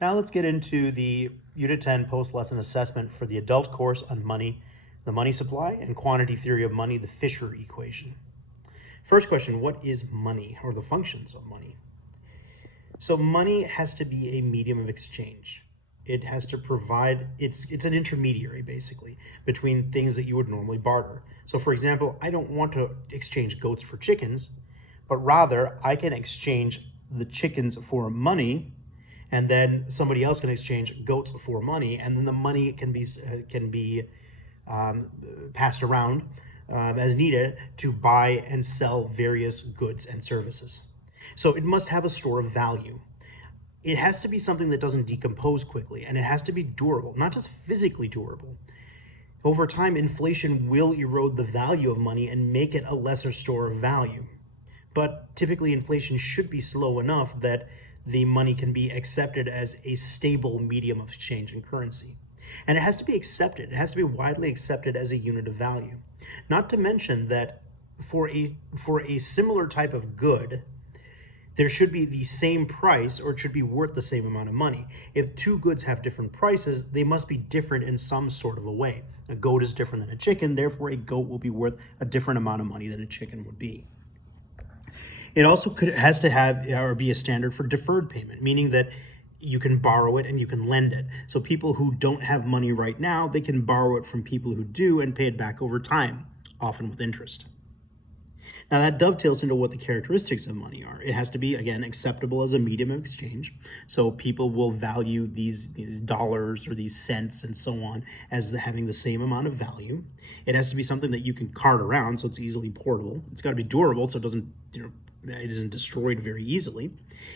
Now let's get into the Unit 10 post-lesson assessment for the adult course on money, the money supply, and quantity theory of money, the Fisher equation. First question, what is money, or the functions of money? So money has to be a medium of exchange. It has to provide, it's an intermediary basically between things that you would normally barter. So for example, I don't want to exchange goats for chickens, but rather I can exchange the chickens for money, and then somebody else can exchange goats for money, and then the money can be passed around as needed to buy and sell various goods and services. So it must have a store of value. It has to be something that doesn't decompose quickly, and it has to be durable, not just physically durable. Over time, inflation will erode the value of money and make it a lesser store of value. But typically, inflation should be slow enough that the money can be accepted as a stable medium of exchange and currency. And it has to be accepted. It has to be widely accepted as a unit of value. Not to mention that for a similar type of good, there should be the same price, or it should be worth the same amount of money. If two goods have different prices, they must be different in some sort of a way. A goat is different than a chicken, therefore a goat will be worth a different amount of money than a chicken would be. It also has to have or be a standard for deferred payment, meaning that you can borrow it and you can lend it. So people who don't have money right now, they can borrow it from people who do and pay it back over time, often with interest. Now that dovetails into what the characteristics of money are. It has to be, again, acceptable as a medium of exchange. So people will value these dollars or these cents and so on as having the same amount of value. It has to be something that you can cart around, so it's easily portable. It's got to be durable, so it isn't destroyed very easily.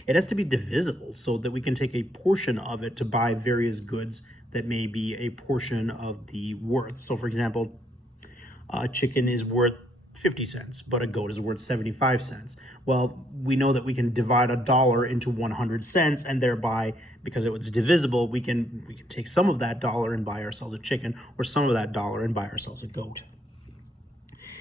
It has to be divisible, so that we can take a portion of it to buy various goods that may be a portion of the worth. So for example, a chicken is worth 50 cents, but a goat is worth 75 cents. Well, we know that we can divide $1 into 100 cents, and thereby, because it was divisible, we can take some of that dollar and buy ourselves a chicken, or some of that dollar and buy ourselves a goat.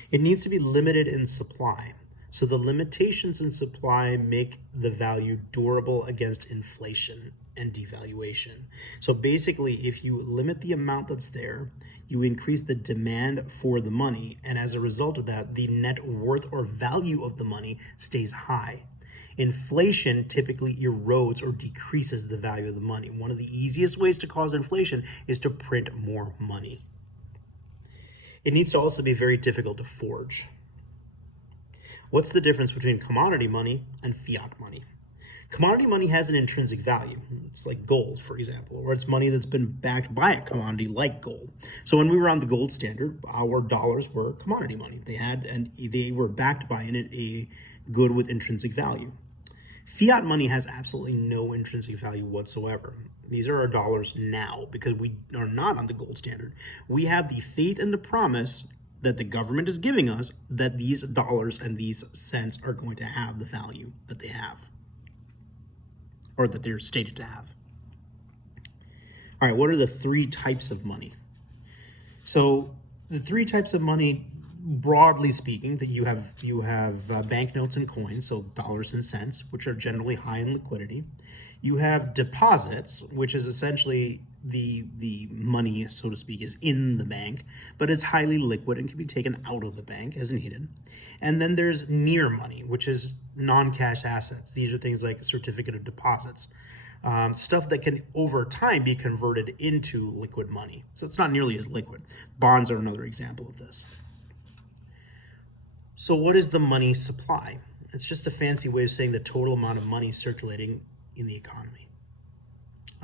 It needs to be limited in supply. So the limitations in supply make the value durable against inflation and devaluation. So basically, if you limit the amount that's there, you increase the demand for the money, and as a result of that, the net worth or value of the money stays high. Inflation typically erodes or decreases the value of the money. One of the easiest ways to cause inflation is to print more money. It needs to also be very difficult to forge. What's the difference between commodity money and fiat money? Commodity money has an intrinsic value. It's like gold, for example, or it's money that's been backed by a commodity like gold. So when we were on the gold standard, our dollars were commodity money. They were backed by a good with intrinsic value. Fiat money has absolutely no intrinsic value whatsoever. These are our dollars now because we are not on the gold standard. We have the faith and the promise that the government is giving us that these dollars and these cents are going to have the value that they have, or that they're stated to have. All right, what are the three types of money? So the three types of money, broadly speaking, that you have banknotes and coins, so dollars and cents, which are generally high in liquidity. You have deposits, which is essentially the money, so to speak, is in the bank, but it's highly liquid and can be taken out of the bank as needed. And then there's near money, which is non-cash assets. These are things like a certificate of deposits, stuff that can over time be converted into liquid money. So it's not nearly as liquid. Bonds are another example of this. So what is the money supply? It's just a fancy way of saying the total amount of money circulating in the economy.